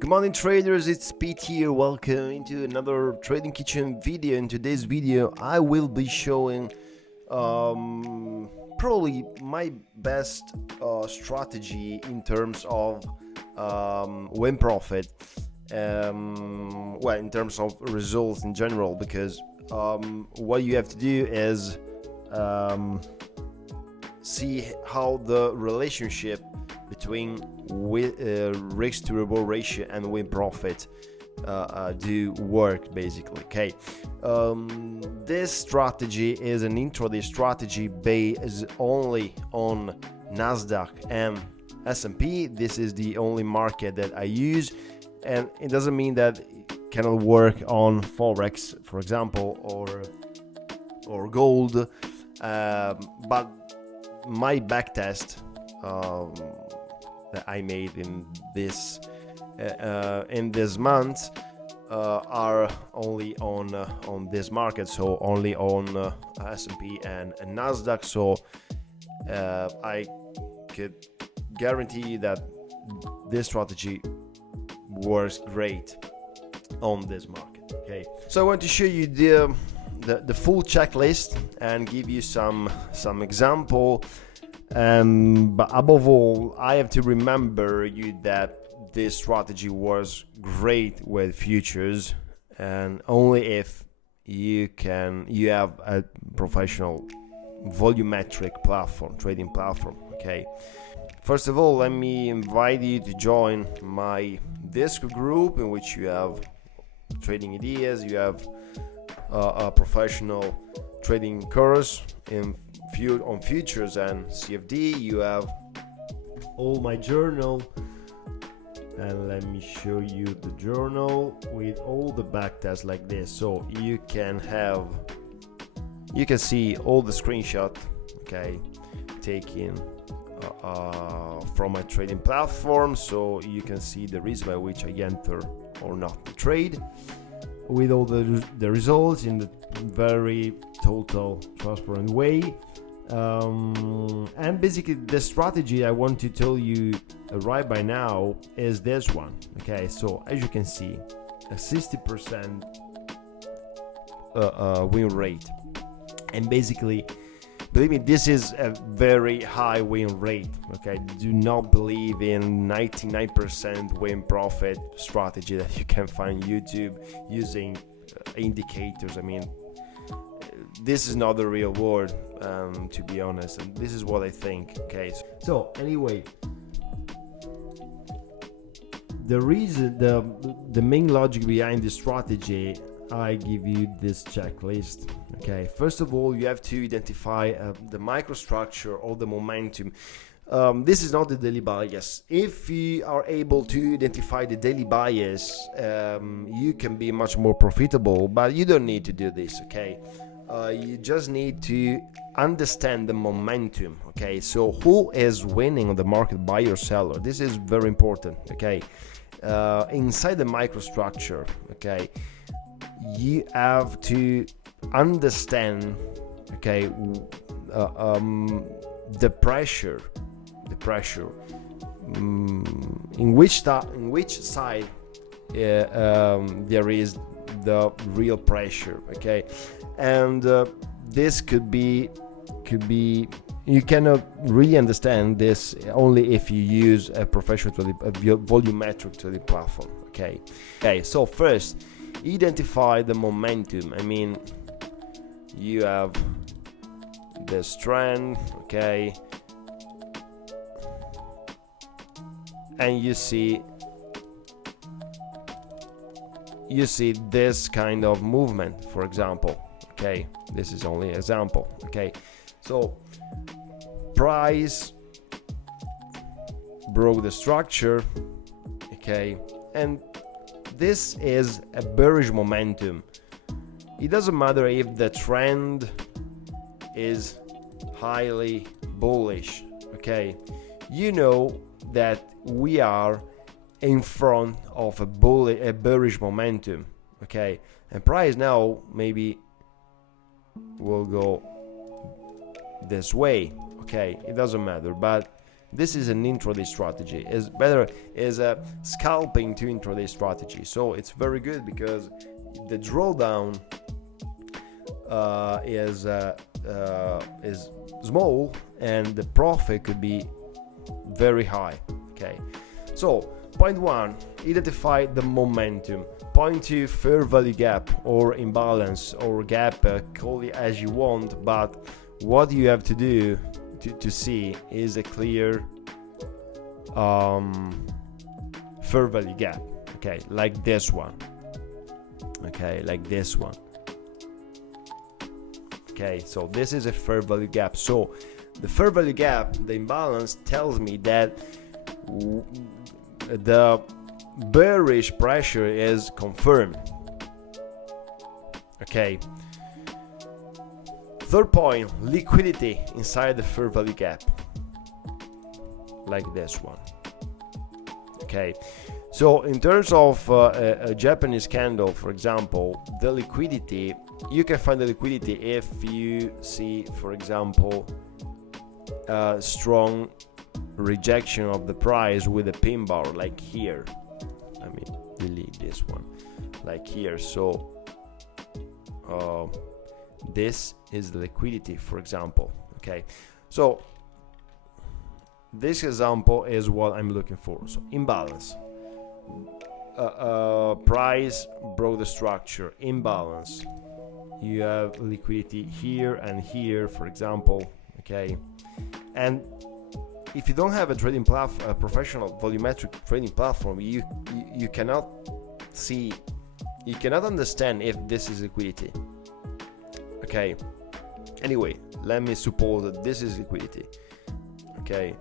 Good morning traders, it's Pete here. Welcome into another Trading Kitchen video. In today's video I will be showing probably my best strategy in terms of win profit, well, in terms of results in general, because what you have to do is see how the relationship between risk to reward ratio and win profit do work, basically. Okay, this strategy is an intraday strategy based only on NASDAQ and S&P. This is the only market that I use, and it doesn't mean that it cannot work on Forex, for example, or gold, but my backtest that I made in this month are only on this market, so only on S&P and NASDAQ. So I could guarantee that this strategy works great on this market. Okay, so I want to show you the full checklist and give you some example. But above all, I have to remember you that this strategy was great with futures, and only if you have a professional volumetric platform, trading platform. Okay, first of all, let me invite you to join my Discord group, in which you have trading ideas, you have a professional trading course on futures and CFD, you have all my journal, and let me show you the journal with all the backtests like this, so you can see all the screenshot, okay, taken from my trading platform, so you can see the reason by which I enter or not the trade, with all the results in the very total transparent way. And basically the strategy I want to tell you right by now is this one. Okay, so as you can see, a 60% win rate, and basically, believe me, this is a very high win rate. Okay, do not believe in 99% win profit strategy that you can find on YouTube using indicators. I mean, this is not the real world, to be honest, and this is what I think. Okay, so anyway, the reason, the main logic behind this strategy, I give you this checklist. Okay, first of all, you have to identify the microstructure or the momentum. This is not the daily bias. If you are able to identify the daily bias, you can be much more profitable, but you don't need to do this. Okay, you just need to understand the momentum. Okay, so who is winning on the market, buyer or seller? This is very important. Okay, inside the microstructure, okay, you have to understand, okay, the pressure in which side there is the real pressure. Okay, and this could be you cannot really understand this only if you use a professional volumetric trading platform. Okay, so first, identify the momentum. I mean, you have this trend, okay, and you see this kind of movement, for example. Okay, this is only an example. Okay, so price broke the structure, okay, and this is a bearish momentum. It doesn't matter if the trend is highly bullish. Okay, you know that we are in front of a bearish momentum. Okay, and price now maybe will go this way. Okay, it doesn't matter, but This is an intraday strategy. Is a scalping to intraday strategy. So it's very good because the drawdown is small and the profit could be very high. Okay, so point one, identify the momentum. Point two, fair value gap or imbalance or gap, call it as you want, but what you have to do to see is a clear fair value gap. Okay, like this one. Okay, like this one. Okay, so this is a fair value gap. So the fair value gap, the imbalance, tells me that the bearish pressure is confirmed. Okay. Third point, liquidity inside the fair value gap, like this one. Okay, so in terms of a Japanese candle, for example, the liquidity, you can find the liquidity if you see, for example, strong rejection of the price with a pin bar, like here. I mean, delete this one, like here. So this is the liquidity, for example. Okay, so this example is what I'm looking for. So imbalance, price broke the structure, imbalance, you have liquidity here and here, for example. Okay, and if you don't have a trading platform, a professional volumetric trading platform, you cannot see, you cannot understand if this is liquidity. Okay, anyway, let me suppose that this is liquidity. Okay,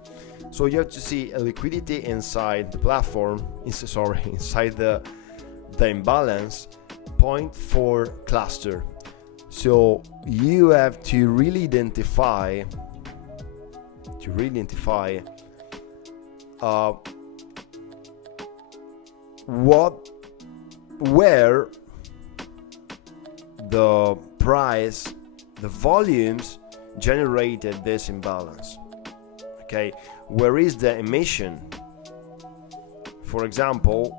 so you have to see a liquidity inside the platform, inside the imbalance, point for cluster. So you have to really identify where the price, the volumes generated this imbalance. Okay, where is the emission? For example,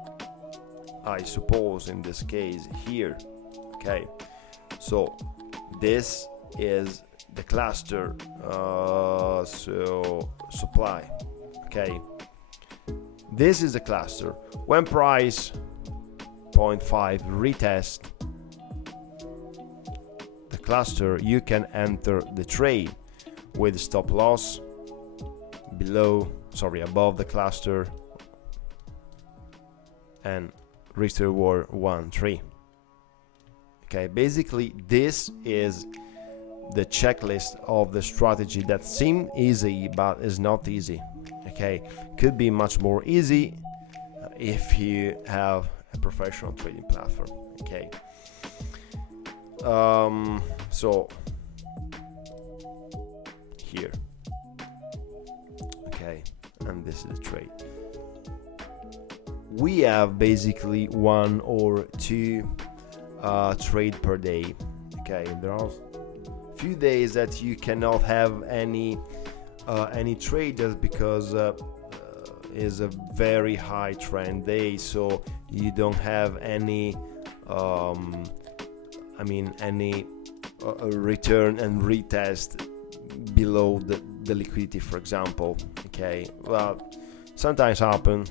I suppose in this case here. Okay, so this is the cluster, so supply. Okay, this is the cluster. When price 0.5 retest the cluster, you can enter the trade with stop loss above the cluster and risk reward 1-3. Okay, basically this is the checklist of the strategy that seems easy but is not easy. Okay, could be much more easy if you have a professional trading platform. Okay, so here. Okay, and this is the trade. We have basically 1 or 2 trade per day. Okay, there are few days that you cannot have any trade just because is a very high trend day, so you don't have any any return and retest below the liquidity, for example. Okay, well, sometimes happen,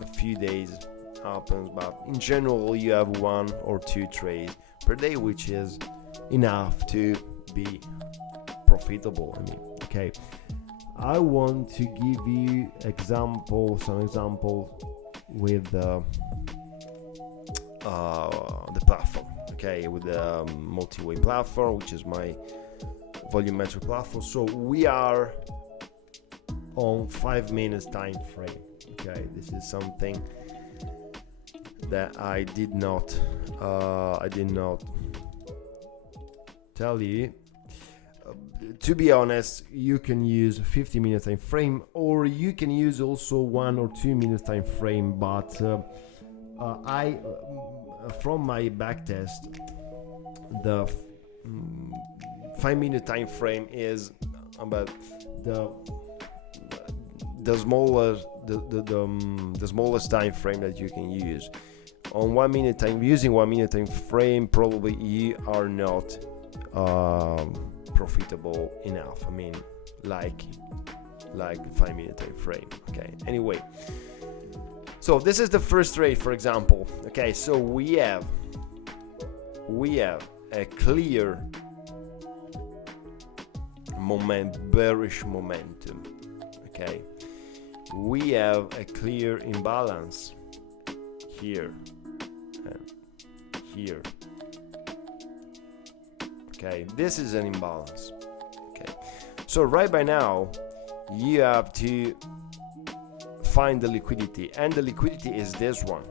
a few days happens, but in general you have 1 or 2 trades per day, which is enough to be profitable. I mean, okay, I want to give you some examples with the platform. Okay, with the multi-way platform, which is my volumetric platform. So we are on 5 minutes time frame. Okay, this is something that I did not tell you. To be honest, you can use 50-minute time frame, or you can use also 1 or 2 minutes time frame, but I from my back test, the 5-minute time frame is about the smallest time frame that you can use. On 1 minute time, using 1 minute time frame, probably you are not profitable enough. I mean, like 5 minute time frame. Okay, anyway, so this is the first trade, for example. Okay, so we have a clear bearish momentum. Okay, we have a clear imbalance here and here. Okay, this is an imbalance. Okay, so right by now you have to find the liquidity, and the liquidity is this one.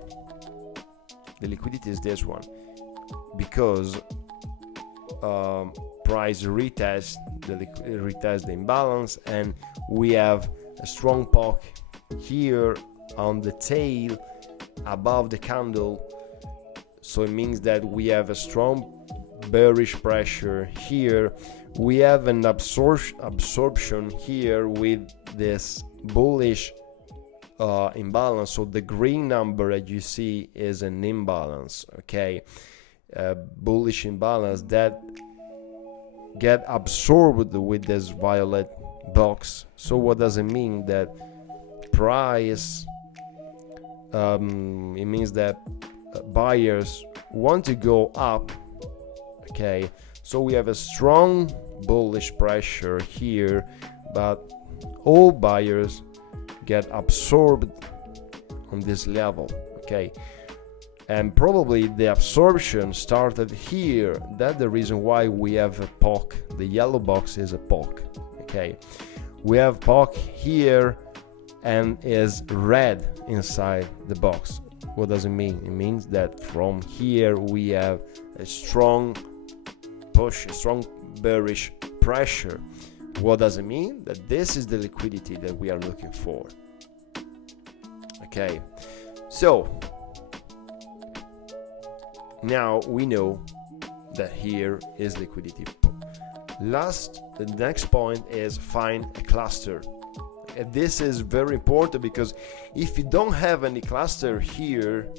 The liquidity is this one, because price retest the imbalance, and we have a strong poke here on the tail above the candle. So it means that we have a strong bearish pressure here. We have an absorption here with this bullish imbalance. So the green number that you see is an imbalance. Okay, bullish imbalance that get absorbed with this violet box. So what does it mean? That price, it means that buyers want to go up. Okay, so we have a strong bullish pressure here, but all buyers get absorbed on this level. Okay, and probably the absorption started here. That's the reason why we have a poke. The yellow box is a poke. Okay, we have poke here and is red inside the box. What does it mean? It means that from here we have a strong push, a strong bearish pressure. What does it mean? That this is the liquidity that we are looking for. Okay, so now we know that here is liquidity. The next point is find a cluster. And this is very important, because if you don't have any cluster here,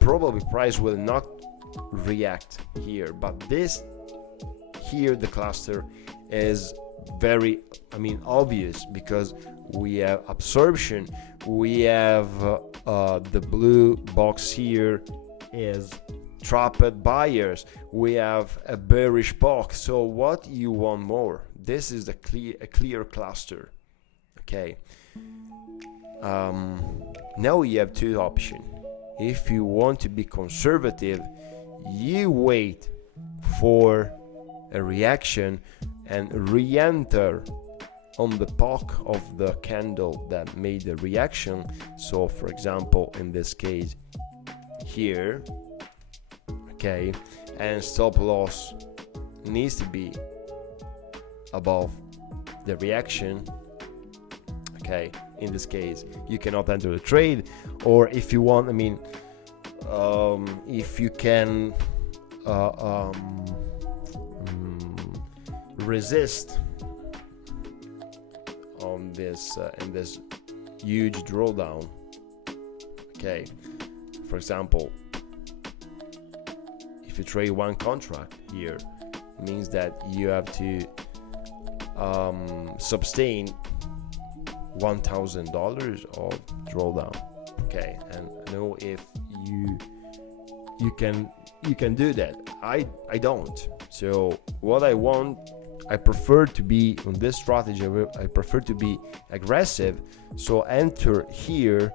probably price will not react here. But this here, the cluster is very, obvious, because we have absorption. We have the blue box here is trapped buyers. We have a bearish poke. So what you want more? This is a clear cluster. Okay, now you have two options. If you want to be conservative, you wait for a reaction and re-enter on the poke of the candle that made the reaction. So for example, in this case here, okay, and stop loss needs to be above the reaction. Okay, in this case you cannot enter the trade, or if you want, if you can resist on this in this huge drawdown. Okay, for example, if you trade one contract here, it means that you have to sustain $1,000 of drawdown. Okay, and I know if you can do that. I don't. So what I want, I prefer to be on this strategy. I prefer to be aggressive. So enter here,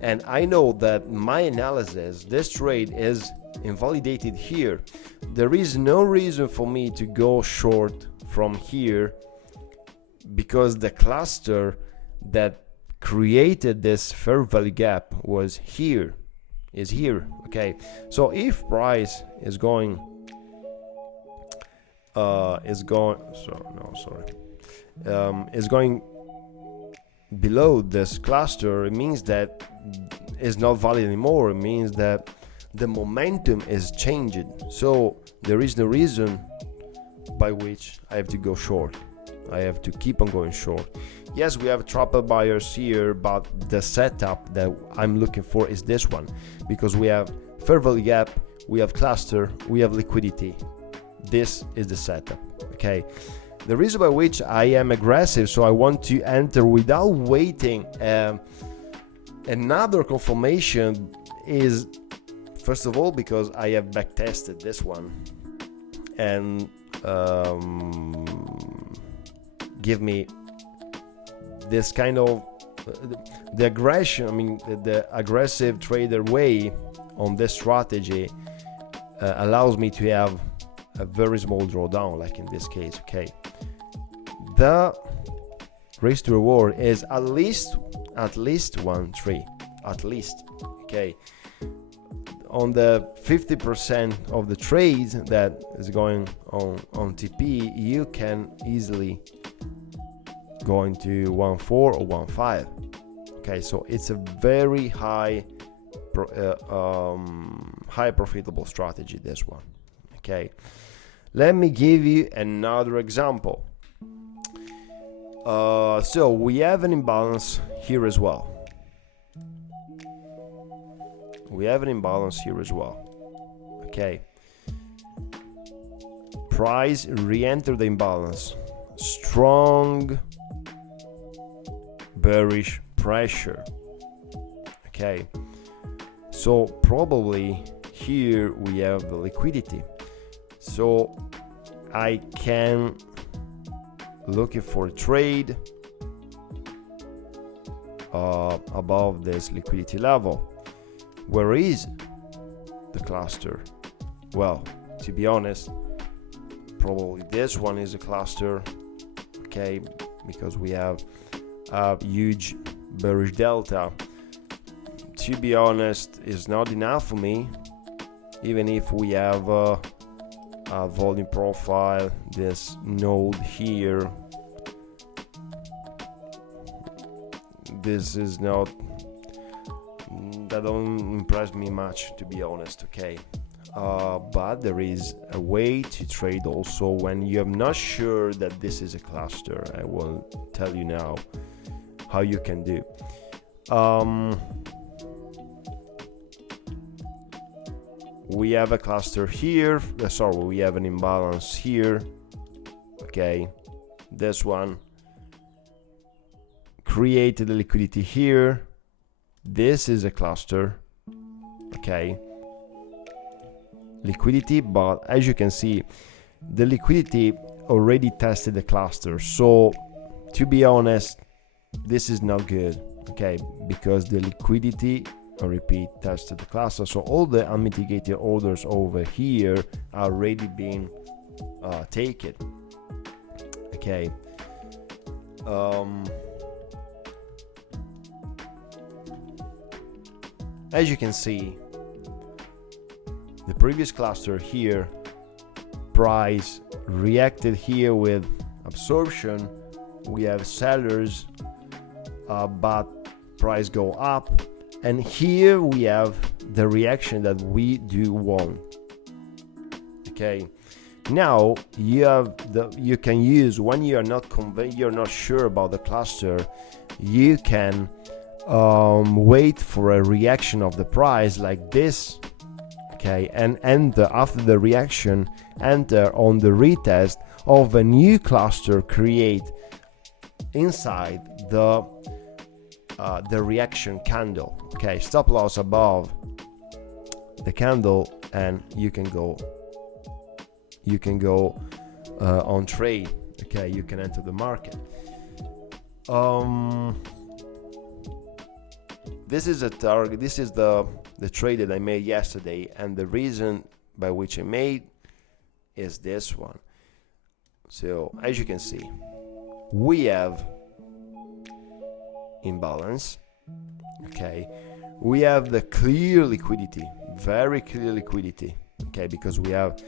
and I know that my analysis, this trade is invalidated here. There is no reason for me to go short from here, because the cluster that created this fair value gap is here. Okay, so if price is going below this cluster, it means that it's not valid anymore. It means that the momentum is changed. So there is no reason by which I have to go short. I have to keep on going short. Yes, we have trouble buyers here, but the setup that I'm looking for is this one, because we have fair value gap, we have cluster, we have liquidity. This is the setup, okay? The reason by which I am aggressive, so I want to enter without waiting another confirmation, is first of all because I have backtested this one and give me this kind of the aggression, the aggressive trader way on this strategy allows me to have a very small drawdown, like in this case, okay? The risk to reward is at least 1-3, at least, okay? On the 50% of the trades that is going on TP, you can easily go into 1.4 or 1.5. Okay, so it's a very high profitable strategy, this one. Okay, let me give you another example. So we have an imbalance here as well. Okay, price re-enter the imbalance, strong bearish pressure. Okay, so probably here we have the liquidity, so I can looking for a trade above this liquidity level. Where is the cluster? Well, to be honest, probably this one is a cluster, okay, because we have a huge bearish delta. To be honest, it's not enough for me, even if we have a volume profile, this node here. This is not, that don't impress me much, to be honest, okay? But there is a way to trade also when you're not sure that this is a cluster. I will tell you now how you can do. We have a cluster here, we have an imbalance here, okay? This one created a liquidity here. This is a cluster, okay? Liquidity, but as you can see, the liquidity already tested the cluster. So to be honest, this is not good, okay? Because the liquidity, I repeat, tested the cluster. So all the unmitigated orders over here are already being taken, okay? As you can see, the previous cluster here, price reacted here with absorption. We have sellers, but price go up, and here we have the reaction that we do want. Okay, now you can use, when you are not convinced, you're not sure about the cluster, you can wait for a reaction of the price like this, okay, and enter after the reaction, enter on the retest of a new cluster create inside the reaction candle. Okay, stop loss above the candle, and you can go on trade. Okay, you can enter the market. This is a target. This is the trade that I made yesterday, and the reason by which I made is this one. So as you can see, we have imbalance, okay? We have the clear liquidity, very clear liquidity, okay? Because we have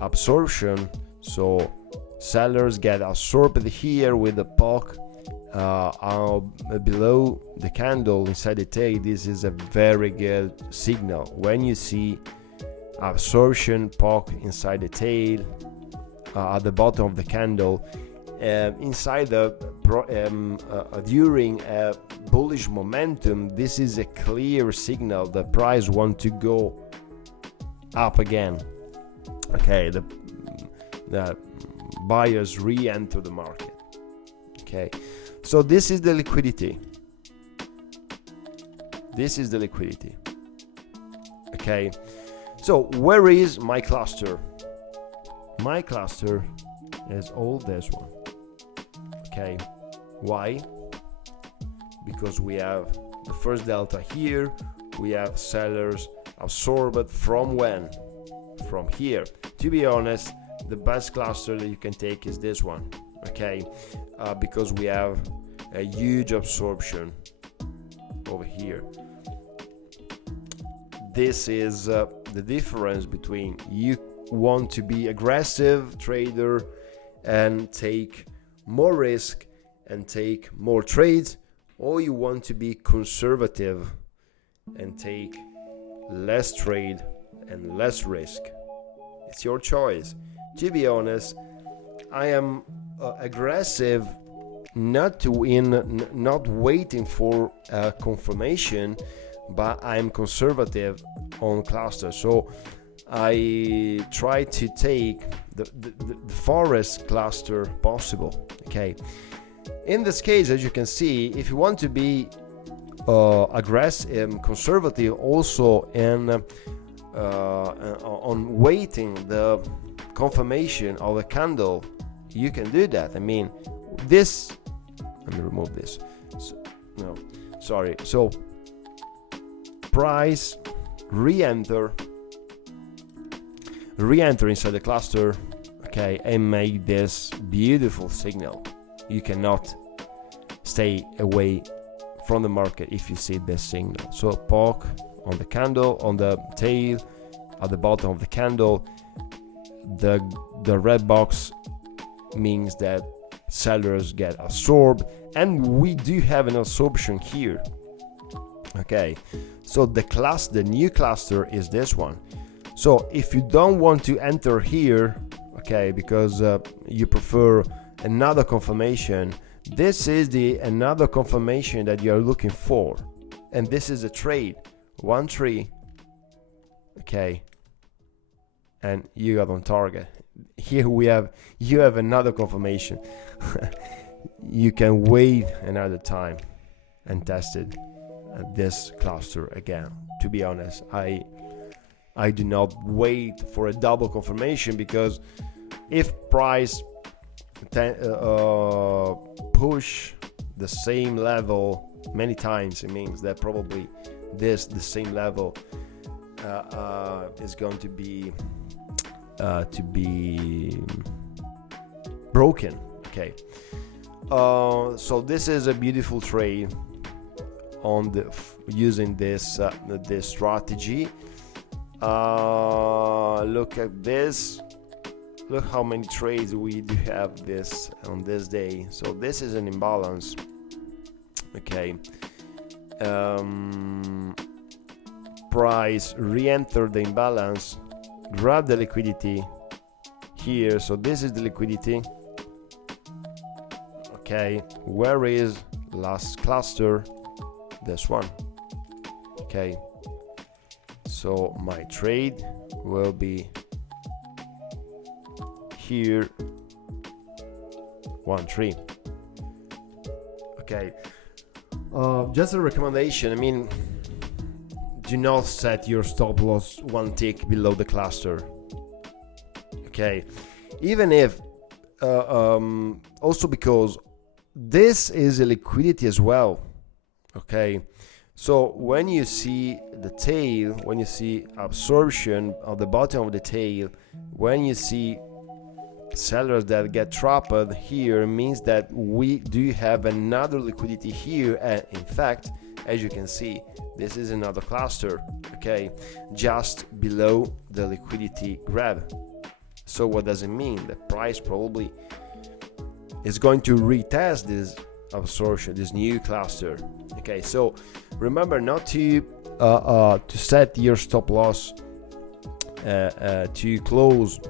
absorption, so sellers get absorbed here with the POC below the candle inside the tail. This is a very good signal. When you see absorption POC inside the tail at the bottom of the candle, inside the during a bullish momentum, this is a clear signal the price want to go up again. Okay, the buyers re-enter the market. Okay, so this is the liquidity. This is the liquidity. Okay, so where is my cluster? My cluster is all this one. Okay, why? Because we have the first delta here, we have sellers absorbed from when? From here. To be honest, the best cluster that you can take is this one. Okay, because we have a huge absorption over here. This is the difference between you want to be aggressive trader and take more risk and take more trades, or you want to be conservative and take less trade and less risk. It's your choice. To be honest, I am aggressive, not to win, not waiting for confirmation, but I'm conservative on cluster. So I try to take the farthest cluster possible. Okay, in this case, as you can see, if you want to be aggressive, conservative also, and on waiting the confirmation of a candle, you can do that. I mean, this, let me remove this. No, sorry. So price re-enter inside the cluster, okay, and make this beautiful signal. You cannot stay away from the market if you see this signal. So poke on the candle, on the tail, at the bottom of the candle, the red box means that sellers get absorbed, and we do have an absorption here. Okay, so the new cluster is this one. So if you don't want to enter here, okay, because you prefer another confirmation, this is another confirmation that you are looking for, and this is a trade 1-3, okay, and you got on target. Here you have another confirmation. You can wait another time and test it at this cluster again. To be honest, I do not wait for a double confirmation, because if price push the same level many times, it means that probably the same level is going to be broken. Okay, so this is a beautiful trade on using this strategy. Look at this. Look how many trades we do have this on this day. So this is an imbalance. Okay. Price re-enter the imbalance, grab the liquidity here. So this is the liquidity. Okay, where is last cluster? This one. Okay, so my trade will be here 1-3. Okay, just a recommendation. I mean, do not set your stop loss one tick below the cluster. Okay, even if also because this is a liquidity as well. Okay, so when you see the tail, when you see absorption at the bottom of the tail, when you see sellers that get trapped here, means that we do have another liquidity here, and in fact, as you can see, this is another cluster, okay, just below the liquidity grab. So what does it mean? The price probably is going to retest this absorption, this new cluster. Okay, so remember not to set your stop loss too close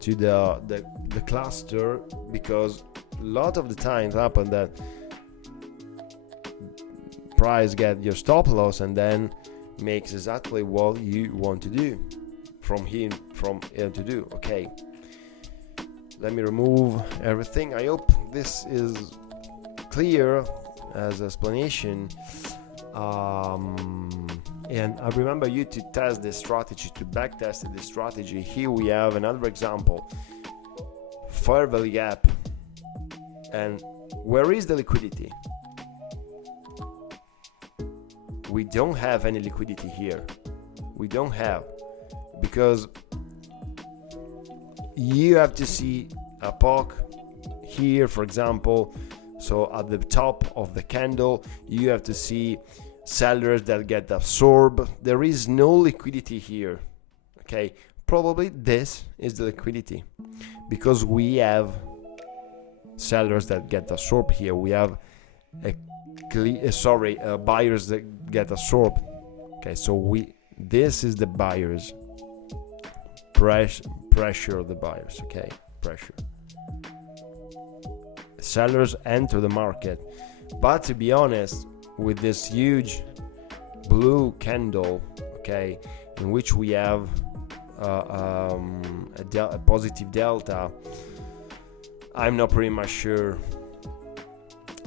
to the the cluster, because a lot of the times happen that price get your stop loss and then makes exactly what you want to do from here to do. Okay, let me remove everything. I hope this is clear as explanation, and I remember you to test this strategy, to back test this strategy. Here we have another example, fair value gap. And where is the liquidity? We don't have any liquidity here. We don't have, because you have to see a POC here, for example. So at the top of the candle, you have to see sellers that get absorbed. There is no liquidity here. Okay, probably this is the liquidity, because we have sellers that get absorbed here. We have buyers that get absorbed. Okay, so this is the buyers, pressure of the buyers. Okay, pressure. Sellers enter the market, but to be honest, with this huge blue candle, okay, in which we have a positive delta, I'm not pretty much sure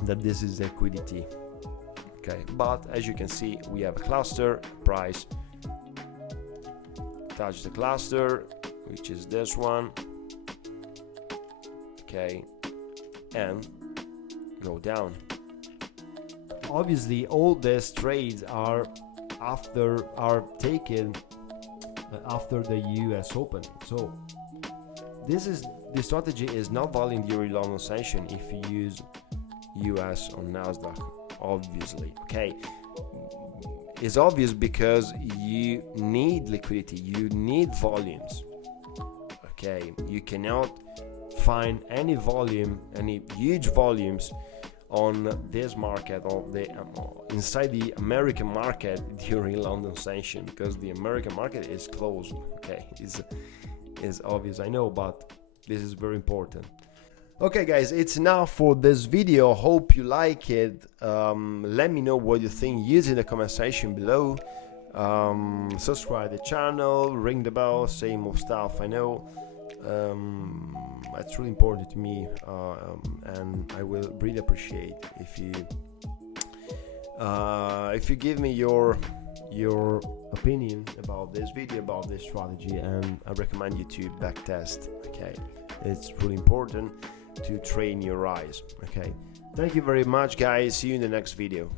that this is liquidity. Okay, but as you can see, we have a cluster, price touch the cluster, which is this one, okay, and go down. Obviously all these trades are taken after the US opening, so the strategy is not valid during London session if you use US on NASDAQ, obviously. Okay, it's obvious because you need liquidity, you need volumes. Okay, you cannot find any volume, any huge volumes on this market, or inside the American market during London session, because the American market is closed. Okay, is obvious, I know, but this is very important. Okay guys, it's enough for this video. Hope you like it. Let me know what you think using the comment section below. Subscribe the channel, ring the bell, same old stuff, I know. It's really important to me, and I will really appreciate if you give me your opinion about this video, about this strategy, and I recommend you to backtest. Okay, it's really important to train your eyes. Okay, thank you very much guys, see you in the next video.